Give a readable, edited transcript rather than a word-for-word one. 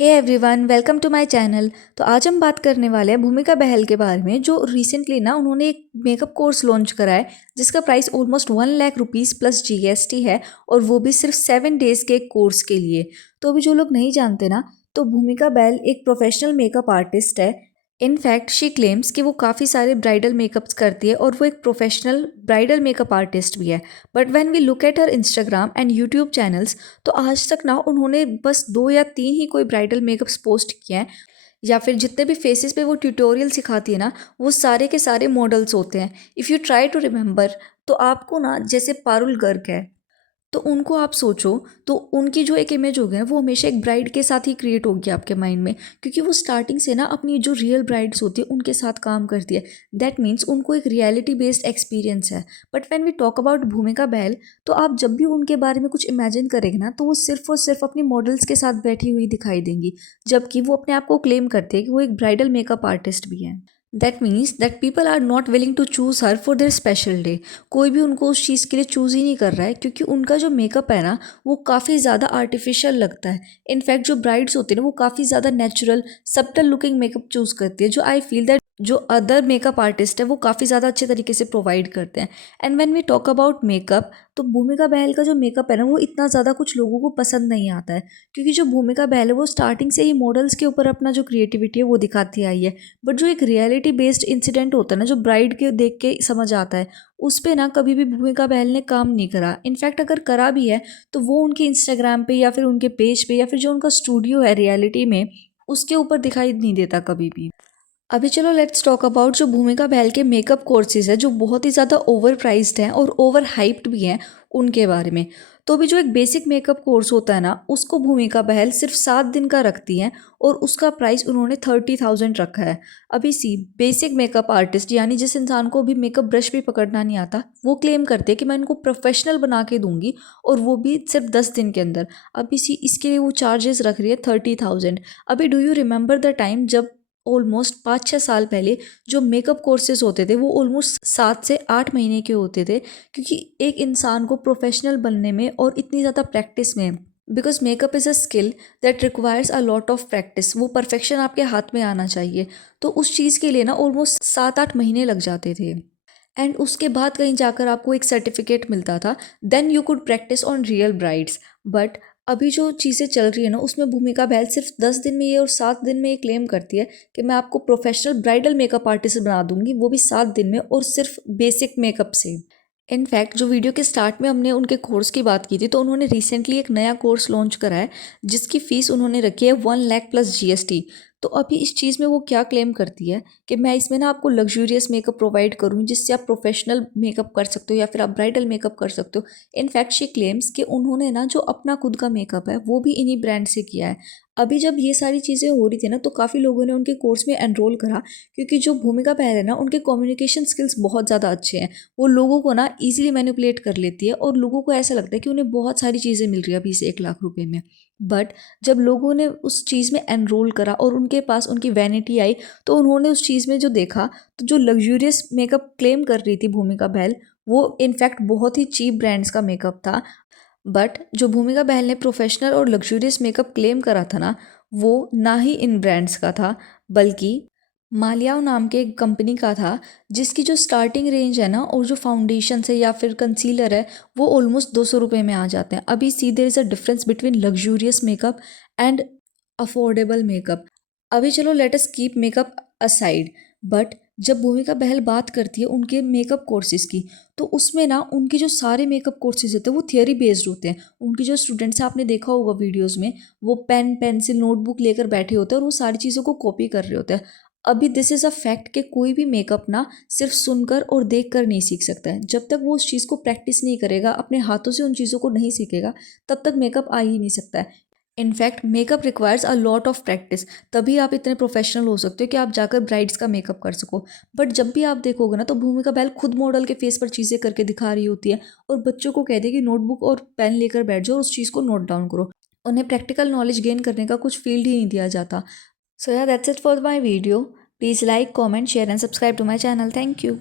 Hey everyone, welcome to my channel. तो आज हम बात करने वाले हैं भूमिका बहल के बारे में, जो रिसेंटली ना उन्होंने एक मेकअप कोर्स लॉन्च करा है जिसका price almost 1 lakh rupees plus GST है, और वो भी सिर्फ 7 डेज़ के एक कोर्स के लिए। तो अभी जो लोग नहीं जानते ना, तो भूमिका बहल एक प्रोफेशनल मेकअप आर्टिस्ट है। इनफैक्ट शी क्लेम्स कि वो काफ़ी सारे ब्राइडल मेकअप्स करती है और वो एक प्रोफेशनल ब्राइडल मेकअप आर्टिस्ट भी है। But when we look at her Instagram and YouTube channels, तो आज तक ना उन्होंने बस 2 या 3 ही कोई ब्राइडल मेकअप्स पोस्ट किए हैं, या फिर जितने भी फेसेस पे वो ट्यूटोरियल सिखाती है ना, वो सारे के सारे मॉडल्स होते हैं। If you try to remember, तो आपको ना जैसे पारुल गर्ग है, तो उनको आप सोचो, तो उनकी जो एक इमेज होगी ना, वो हमेशा एक ब्राइड के साथ ही क्रिएट होगी आपके माइंड में, क्योंकि वो स्टार्टिंग से ना अपनी जो रियल ब्राइड्स होती है उनके साथ काम करती है। दैट मीन्स उनको एक रियलिटी बेस्ड एक्सपीरियंस है। But when we talk about Bhumika Bahl, तो आप जब भी उनके बारे में कुछ इमेजिन करेंगे ना, तो वो सिर्फ और सिर्फ अपनी मॉडल्स के साथ बैठी हुई दिखाई देंगी, जबकि वो अपने आप को क्लेम करते हैं कि वो एक ब्राइडल मेकअप आर्टिस्ट भी है। That means that people are not willing to choose her for their special day. कोई भी उनको उस चीज़ के लिए चूज़ ही नहीं कर रहा है, क्योंकि उनका जो मेकअप है ना, वो काफ़ी ज़्यादा आर्टिफिशियल लगता है। इनफैक्ट जो ब्राइड्स होती है ना, वो काफ़ी ज़्यादा natural subtle looking makeup choose करती है, जो आई फील दैट जो अदर मेकअप आर्टिस्ट है वो काफ़ी ज़्यादा अच्छे तरीके से प्रोवाइड करते हैं। And when we talk about makeup, तो भूमिका बहल का जो मेकअप है ना, वो इतना ज़्यादा कुछ लोगों को पसंद नहीं आता है, क्योंकि जो भूमिका बहल है वो स्टार्टिंग से ही मॉडल्स के ऊपर अपना जो क्रिएटिविटी है वो दिखाती आई है। बट जो एक रियलिटी बेस्ड इंसिडेंट होता है ना, जो ब्राइड के देख के समझ आता है, उस पे ना कभी भी भूमिका बहल ने काम नहीं करा। इनफैक्ट अगर करा भी है, तो वो उनके इंस्टाग्राम पे या फिर उनके पेज पे या फिर जो उनका स्टूडियो है रियलिटी में, उसके ऊपर दिखाई नहीं देता कभी भी। अभी चलो लेट्स टॉक अबाउट जो भूमिका बहल के मेकअप कोर्सेज है, जो बहुत ही ज़्यादा ओवर प्राइस्ड हैं और ओवर हाइप्ड भी हैं, उनके बारे में। तो अभी जो एक बेसिक मेकअप कोर्स होता है ना, उसको भूमिका बहल सिर्फ 7 दिन का रखती हैं, और उसका प्राइस उन्होंने 30,000 रखा है। अभी सी बेसिक मेकअप आर्टिस्ट, यानी जिस इंसान को भी मेकअप ब्रश भी पकड़ना नहीं आता, वो क्लेम करते हैं कि मैं इनको प्रोफेशनल बना के दूंगी, और वो भी सिर्फ 10 दिन के अंदर। अभी सी इसके लिए वो चार्जेस रख रही है 30,000। अभी do you remember the time जब ऑलमोस्ट 5-6 साल पहले जो मेकअप कोर्सेज होते थे, वो ऑलमोस्ट 7 से 8 महीने के होते थे, क्योंकि एक इंसान को प्रोफेशनल बनने में और इतनी ज़्यादा प्रैक्टिस में, because makeup is a skill that requires a lot of practice, वो परफेक्शन आपके हाथ में आना चाहिए। तो उस चीज़ के लिए ना ऑलमोस्ट 7-8 महीने लग जाते थे, एंड उसके बाद कहीं जाकर आपको एक सर्टिफिकेट मिलता था। Then you could practise on real brides. But अभी जो चीज़ें चल रही है ना, उसमें भूमिका बहल सिर्फ 10 दिन में ये और 7 दिन में ये क्लेम करती है कि मैं आपको प्रोफेशनल ब्राइडल मेकअप आर्टिस्ट बना दूंगी, वो भी 7 दिन में और सिर्फ बेसिक मेकअप से। इनफैक्ट जो वीडियो के स्टार्ट में हमने उनके कोर्स की बात की थी, तो उन्होंने रिसेंटली एक नया कोर्स लॉन्च करा है जिसकी फ़ीस उन्होंने रखी है 1 लाख प्लस जीएसटी। तो अभी इस चीज़ में वो क्या क्लेम करती है कि मैं इसमें ना आपको लग्जूरियस मेकअप प्रोवाइड करूँगी, जिससे आप प्रोफेशनल मेकअप कर सकते हो या फिर आप ब्राइडल मेकअप कर सकते हो। इनफैक्ट शी क्लेम्स कि उन्होंने ना जो अपना खुद का मेकअप है वो भी इन्हीं ब्रांड से किया है। अभी जब ये सारी चीज़ें हो रही थी ना, तो काफ़ी लोगों ने उनके कोर्स में एनरोल करा, क्योंकि जो भूमिका बहल है ना, उनके कम्युनिकेशन स्किल्स बहुत ज़्यादा अच्छे हैं। वो लोगों को ना ईजिली मैनिपुलेट कर लेती है, और लोगों को ऐसा लगता है कि उन्हें बहुत सारी चीज़ें मिल रही है अभी इस 1 लाख रुपए में। बट जब लोगों ने उस चीज़ में एनरोल करा और उनके पास उनकी वैनिटी आई, तो उन्होंने उस चीज़ में जो देखा, तो जो लग्जूरियस मेकअप क्लेम कर रही थी भूमिका बहल, वो इनफैक्ट बहुत ही चीप ब्रांड्स का मेकअप था। बट जो भूमिका बहल ने प्रोफेशनल और लग्जूरियस मेकअप क्लेम करा था ना, वो ना ही इन ब्रांड्स का था, बल्कि मालियाओ नाम के एक कंपनी का था, जिसकी जो स्टार्टिंग रेंज है ना, और जो फाउंडेशन है या फिर कंसीलर है, वो ऑलमोस्ट 200 रुपये में आ जाते हैं। अभी see there is a difference between luxurious makeup and affordable makeup. अभी चलो let us keep makeup aside. But जब भूमिका बहल बात करती है उनके मेकअप कोर्सेज की, तो उसमें ना उनके जो सारे मेकअप कोर्सेज होते हैं वो थियोरी बेस्ड होते हैं। उनके जो स्टूडेंट्स हैं, आपने देखा होगा वीडियोस में, वो पेन पेंसिल नोटबुक लेकर बैठे होते हैं और वो सारी चीज़ों को कॉपी कर रहे होते हैं। अभी दिस इज़ अ फैक्ट कि कोई भी मेकअप ना सिर्फ सुनकर और देख कर नहीं सीख सकता है। जब तक वो उस चीज़ को प्रैक्टिस नहीं करेगा, अपने हाथों से उन चीज़ों को नहीं सीखेगा, तब तक मेकअप आ ही नहीं सकता है। In fact makeup requires a lot of practice, तभी आप इतने प्रोफेशनल हो सकते हो कि आप जाकर ब्राइड्स का मेकअप कर सको। बट जब भी आप देखोगे ना, तो भूमिका बहल खुद मॉडल के फेस पर चीज़ें करके दिखा रही होती है, और बच्चों को कहती है कि नोटबुक और पेन लेकर बैठ जाओ और उस चीज़ को नोट डाउन करो। उन्हें प्रैक्टिकल नॉलेज गेन करने का कुछ फील्ड ही नहीं दिया जाता। So yeah that's it for my video. Please like, comment, share and subscribe to my channel. Thank you.